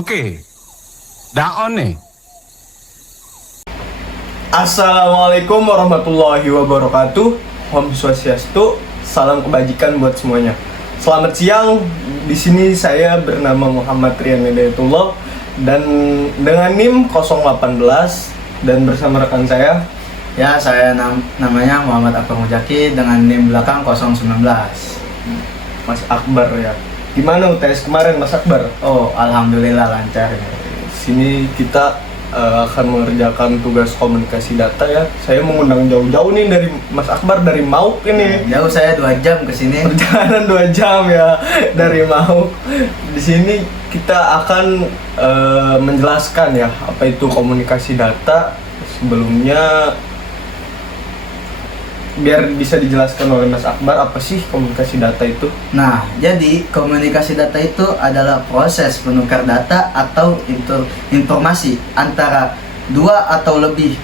Oke, dah on nih. Assalamualaikum warahmatullahi wabarakatuh. Om Swastiastu. Salam kebajikan buat semuanya. Selamat siang. Di sini saya bernama Muhammad Rian Hidayatullah dan dengan NIM 018 dan bersama rekan saya. Ya, saya namanya Muhammad Akbar Mujaki dengan NIM belakang 019. Mas Akbar ya. Gimana UTS kemarin Mas Akbar? Oh, alhamdulillah lancar. Sini kita akan mengerjakan tugas komunikasi data ya. Saya mengundang jauh-jauh nih dari Mas Akbar dari Mauk ini. Jauh saya 2 jam ke sini. Perjalanan 2 jam ya dari Mauk. Di sini kita akan menjelaskan ya apa itu komunikasi data. Sebelumnya biar bisa dijelaskan oleh Mas Akbar apa sih komunikasi data itu? Nah, jadi komunikasi data itu adalah proses penukar data atau informasi antara 2 atau lebih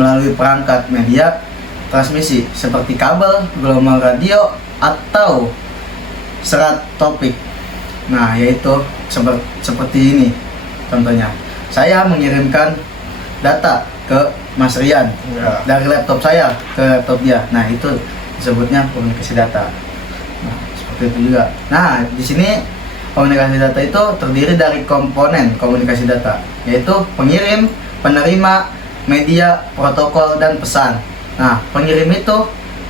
melalui perangkat media transmisi seperti kabel, gelombang radio, atau serat topik. Nah, yaitu seperti ini contohnya. Saya mengirimkan data ke Mas Rian Ya. dari laptop saya ke laptop dia. Nah, itu disebutnya komunikasi data. Nah, seperti itu juga. Nah, di sini komunikasi data itu terdiri dari komponen komunikasi data, yaitu pengirim, penerima, media, protokol, dan pesan. Nah, pengirim itu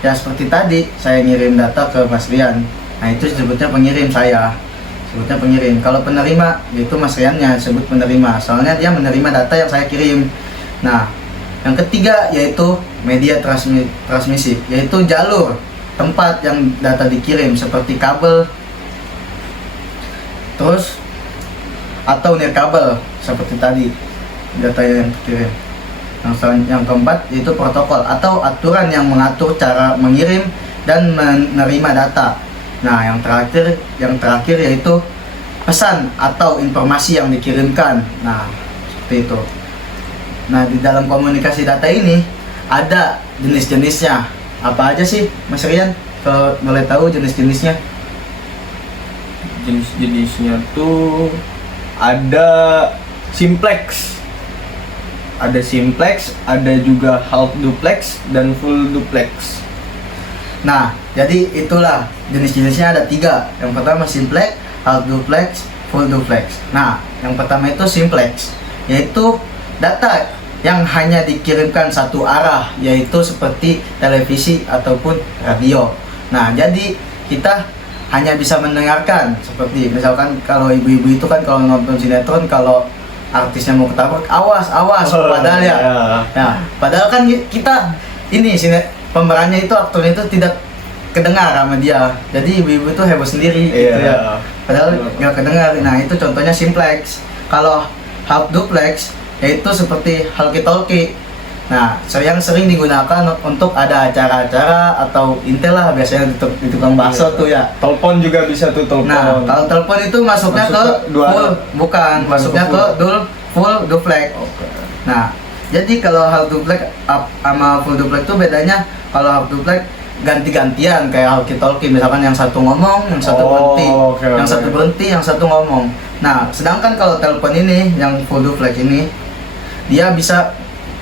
ya seperti tadi saya ngirim data ke Mas Rian. Nah, itu disebutnya pengirim saya. Sebutnya pengirim. Kalau penerima itu Mas Riannya sebut penerima. Soalnya dia menerima data yang saya kirim. Nah, yang ketiga yaitu media transmisi, yaitu jalur tempat yang data dikirim seperti kabel, terus atau nirkabel seperti tadi data yang dikirim. Yang keempat yaitu protokol atau aturan yang mengatur cara mengirim dan menerima data. Nah, yang terakhir yaitu pesan atau informasi yang dikirimkan. Nah, seperti itu. Nah, di dalam komunikasi data ini ada jenis-jenisnya. Apa aja sih, Mas Rian? Kalau boleh tahu jenis-jenisnya? Jenis-jenisnya tuh ada simplex. Ada simplex, ada juga half duplex dan full duplex. Nah, jadi itulah jenis-jenisnya ada 3. Yang pertama simplex, half duplex, full duplex. Nah, yang pertama itu simplex, yaitu data yang hanya dikirimkan satu arah, yaitu seperti televisi ataupun radio. Nah, jadi kita hanya bisa mendengarkan, seperti misalkan kalau ibu-ibu itu kan kalau nonton sinetron, kalau artisnya mau ketabrak, awas, padahal ya. Nah, padahal kan kita ini pemerannya itu, aktornya itu tidak kedengar sama dia. Jadi ibu-ibu itu heboh sendiri gitu ya. Padahal nggak kedengar. Nah, itu contohnya simplex. Kalau half duplex yaitu seperti walkie-talkie. Nah, yang sering digunakan untuk ada acara-acara atau intel lah, biasanya di tukang bakso tuh ya. Telepon juga bisa tuh telepon. Nah, kalau telepon itu masuknya ke full duplex. Oke. Nah, jadi kalau half duplex sama full duplex itu bedanya, kalau half duplex ganti-gantian kayak walkie-talkie, misalkan yang satu ngomong, yang satu berhenti, satu berhenti, yang satu ngomong. Nah, sedangkan kalau telepon ini yang full duplex ini dia bisa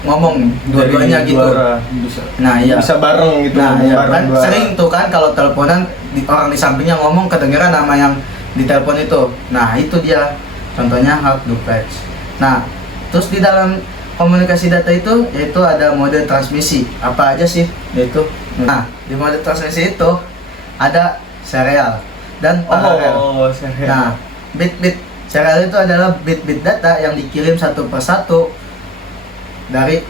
ngomong dua-duanya gitu. Bisa. Nah, iya. Bisa bareng gitu. Nah, iya. Kan dua. sering tuh kan kalau teleponan orang di sampingnya ngomong kedengeran nama yang di telepon itu. Nah, itu dia contohnya half duplex. Nah, terus di dalam komunikasi data itu yaitu ada mode transmisi. Apa aja sih? Yaitu di mode transmisi itu ada serial dan paralel. Serial. Nah, bit-bit serial itu adalah bit-bit data yang dikirim satu persatu dari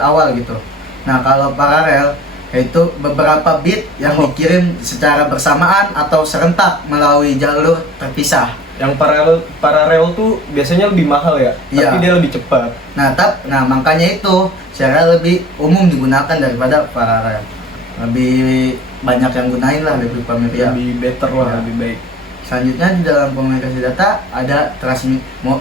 awal gitu. Nah, kalau paralel yaitu beberapa bit yang dikirim secara bersamaan atau serentak melalui jalur terpisah. Yang paralel tuh biasanya lebih mahal ya, Iya. tapi dia lebih cepat. Nah, makanya itu serial lebih umum digunakan daripada paralel. Lebih banyak yang gunain lah, lebih familiar. Lebih better lah, Ya. lebih baik. Selanjutnya di dalam komunikasi data ada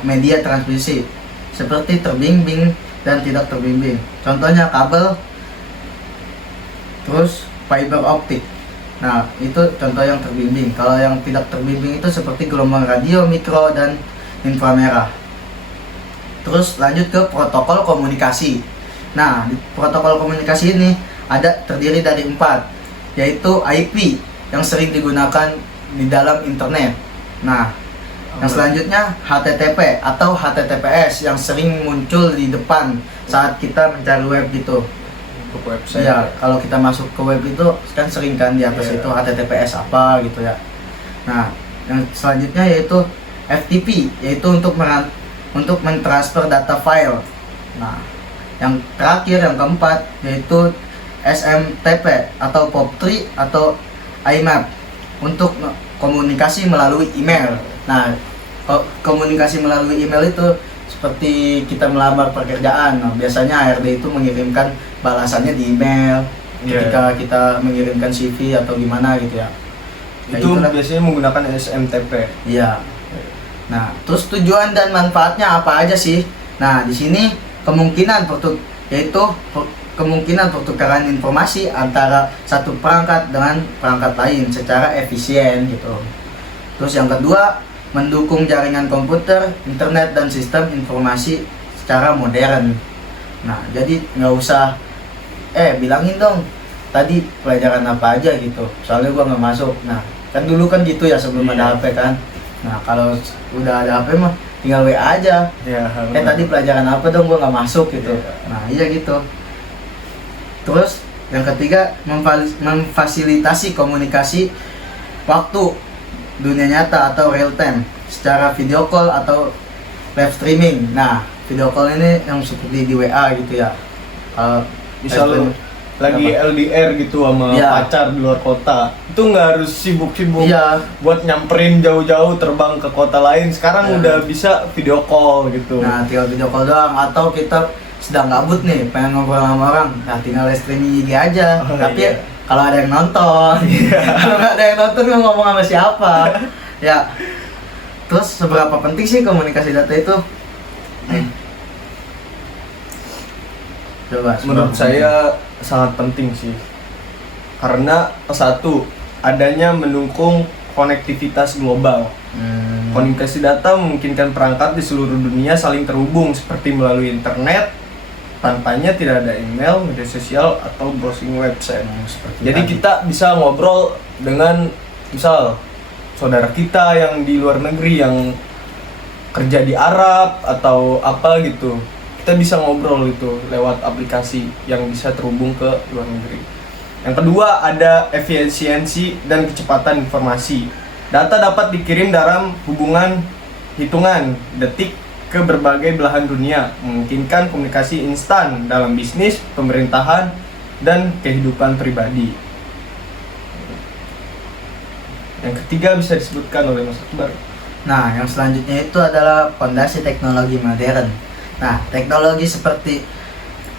media transmisi seperti terbimbing dan tidak terbimbing. Contohnya kabel, terus fiber optik. Nah, itu contoh yang terbimbing. Kalau yang tidak terbimbing itu seperti gelombang radio, mikro, dan inframerah. Terus lanjut ke protokol komunikasi. Nah, di protokol komunikasi ini terdiri dari 4, yaitu IP yang sering digunakan di dalam internet. Nah, yang selanjutnya HTTP atau HTTPS yang sering muncul di depan saat kita mencari web gitu. Untuk website. Iya, kalau kita masuk ke web itu kan sering kan di atas itu HTTPS apa gitu ya. Nah, yang selanjutnya yaitu FTP, yaitu untuk mentransfer data file. Nah, yang terakhir yang keempat yaitu SMTP atau POP3 atau IMAP untuk komunikasi melalui email. Nah, komunikasi melalui email itu seperti kita melamar pekerjaan. Nah, biasanya HRD itu mengirimkan balasannya di email ketika kita mengirimkan CV atau gimana gitu ya. Nah, Itu itulah. biasanya menggunakan SMTP. Iya. Nah, terus tujuan dan manfaatnya apa aja sih? Nah, di sini kemungkinan pertukaran informasi antara satu perangkat dengan perangkat lain secara efisien gitu. Terus yang kedua, mendukung jaringan komputer, internet, dan sistem informasi secara modern. Nah, jadi nggak usah bilangin dong tadi pelajaran apa aja gitu, soalnya gua nggak masuk. Nah, kan dulu kan gitu ya sebelum ada HP kan. Nah, kalau udah ada HP mah tinggal WA aja. Ya, Tadi pelajaran apa dong, gua nggak masuk gitu. Nah, iya gitu. Terus yang ketiga, memfasilitasi komunikasi waktu dunia nyata atau real time secara video call atau live streaming. Nah, video call ini yang seperti di WA gitu ya. Misal lu lagi LDR gitu sama Iya. pacar di luar kota, itu nggak harus sibuk-sibuk Iya. buat nyamperin jauh-jauh terbang ke kota lain. Sekarang Iya. udah bisa video call gitu. Nah, tinggal video call doang, atau kita sedang gabut nih, pengen ngobrol sama orang, nah tinggal live streaming IG aja. Oh, Tapi iya. kalau ada yang nonton, kalau nggak ada yang nonton gue ngomong sama siapa? Ya. Terus seberapa penting sih komunikasi data itu? Coba. Menurut saya sangat penting sih, karena satu, adanya mendukung konektivitas global. Komunikasi data memungkinkan perangkat di seluruh dunia saling terhubung seperti melalui internet. Tanpanya tidak ada email, media sosial, atau browsing website. Jadi kita bisa ngobrol dengan misal saudara kita yang di luar negeri yang kerja di Arab atau apa gitu. Kita bisa ngobrol itu lewat aplikasi yang bisa terhubung ke luar negeri. Yang kedua, ada efisiensi dan kecepatan informasi. Data dapat dikirim dalam hubungan hitungan detik ke berbagai belahan dunia, memungkinkan komunikasi instan dalam bisnis, pemerintahan, dan kehidupan pribadi. Yang ketiga bisa disebutkan oleh Mas Akbar. Nah, yang selanjutnya itu adalah fondasi teknologi modern. Nah, teknologi seperti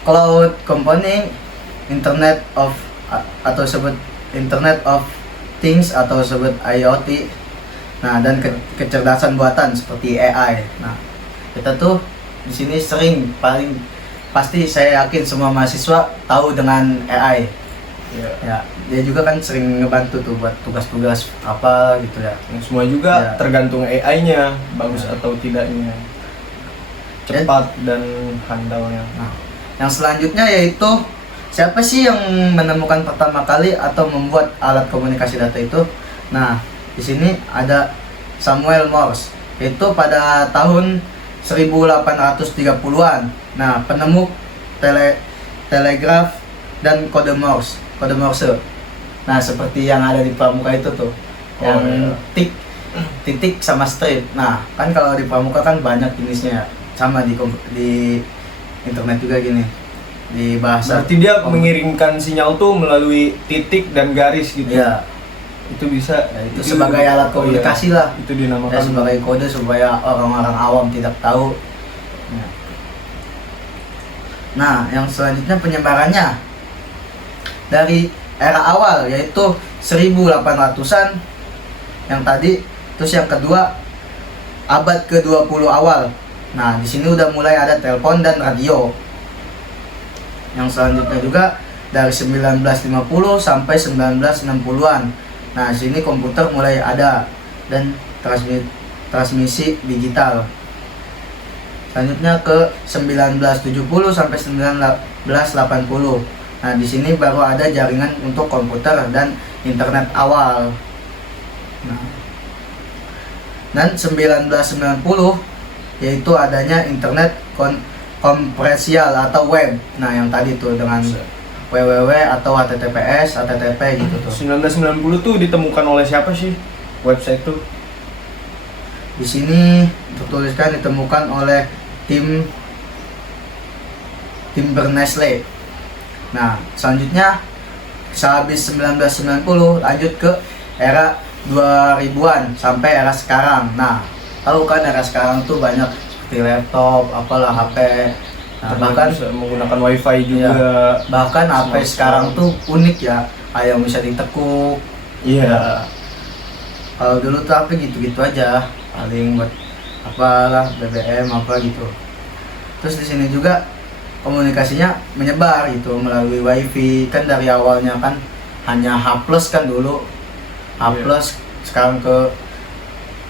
cloud computing, atau sebut Internet of Things atau sebut IoT. Nah, dan kecerdasan buatan seperti AI. Nah, kita tuh di sini paling pasti saya yakin semua mahasiswa tahu dengan AI. Ya, dia juga kan sering ngebantu tuh buat tugas-tugas apa gitu ya. Semua juga tergantung AI-nya bagus atau tidaknya, cepat dan handalnya. Nah, yang selanjutnya yaitu siapa sih yang menemukan pertama kali atau membuat alat komunikasi data itu? Nah, di sini ada Samuel Morse, itu pada tahun 1830-an. Nah, penemu telegraf dan kode Morse. Nah, seperti yang ada di pramuka itu tuh, yang titik sama strip. Nah, kan kalau di pramuka kan banyak jenisnya, sama di internet juga gini, di bahasa. Berarti dia mengirimkan sinyal tuh melalui titik dan garis gitu. Ya, Itu bisa. itu sebagai alat komunikasi lah. Itu dinamakan Sebagai kode supaya orang-orang awam tidak tahu. Nah, yang selanjutnya penyebarannya dari era awal yaitu 1800-an yang tadi, terus yang kedua abad ke-20 awal. Nah, di sini udah mulai ada telepon dan radio. Yang selanjutnya juga dari 1950 sampai 1960-an. Nah, sini komputer mulai ada dan transmisi digital. Selanjutnya ke 1970 sampai 1980. Nah, di sini baru ada jaringan untuk komputer dan internet awal. Nah, dan 1990 yaitu adanya internet kompresial atau web. Nah, yang tadi tuh dengan www atau https, http gitu tuh. 1990 tuh ditemukan oleh siapa sih website tuh? Di sini tertuliskan ditemukan oleh tim Berners-Lee. Nah, selanjutnya sehabis 1990 lanjut ke era 2000-an sampai era sekarang. Nah, tahu kan era sekarang tuh banyak seperti laptop, apalah HP. Nah, bahkan bisa menggunakan wifi juga. ya, bahkan HP sekarang tuh unik ya, kayak bisa ditekuk. Iya. Kalau dulu tuh HP gitu-gitu aja, paling buat apalah BBM apa gitu. Terus di sini juga komunikasinya menyebar gitu melalui wifi. Kan dari awalnya kan hanya H+ kan dulu. H+, sekarang ke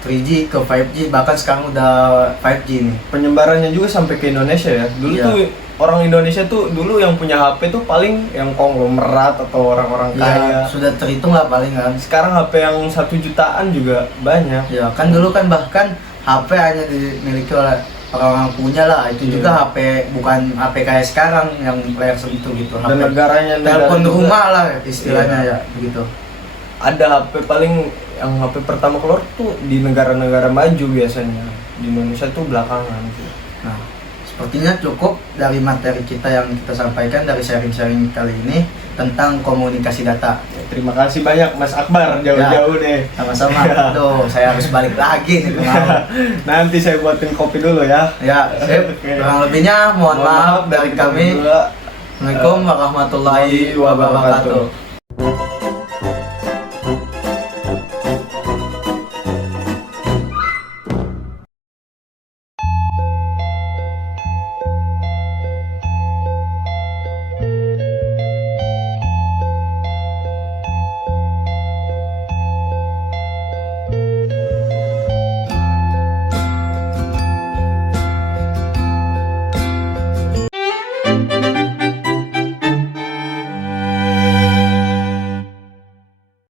3G, ke 5G, bahkan sekarang udah 5G nih. Penyebarannya juga sampai ke Indonesia ya. Dulu Iya. tuh orang Indonesia tuh dulu yang punya HP tuh paling yang konglomerat atau orang-orang kaya. Ya, sudah terhitung lah paling kan. Sekarang HP yang 1 jutaan juga banyak. Ya, kan dulu kan bahkan HP hanya dimiliki oleh orang-orang punya lah. Itu Iya. juga HP, bukan HP kayak sekarang yang layar sentuh gitu. Dan HP negaranya telepon juga rumah lah istilahnya ya, begitu. ada HP paling yang HP pertama keluar tuh di negara-negara maju biasanya. Di Indonesia tuh belakangan sih. Nah, sepertinya cukup dari materi kita yang kita sampaikan dari sharing-sharing kali ini tentang komunikasi data. Ya, terima kasih banyak Mas Akbar, jauh-jauh deh. Sama-sama. Ya. Tuh, saya harus balik lagi nih ke Ngawi. Nanti saya buatin kopi dulu ya. Ya, sip. Oke. Kurang lebihnya mohon maaf dari kami. berdua. Assalamualaikum warahmatullahi wabarakatuh.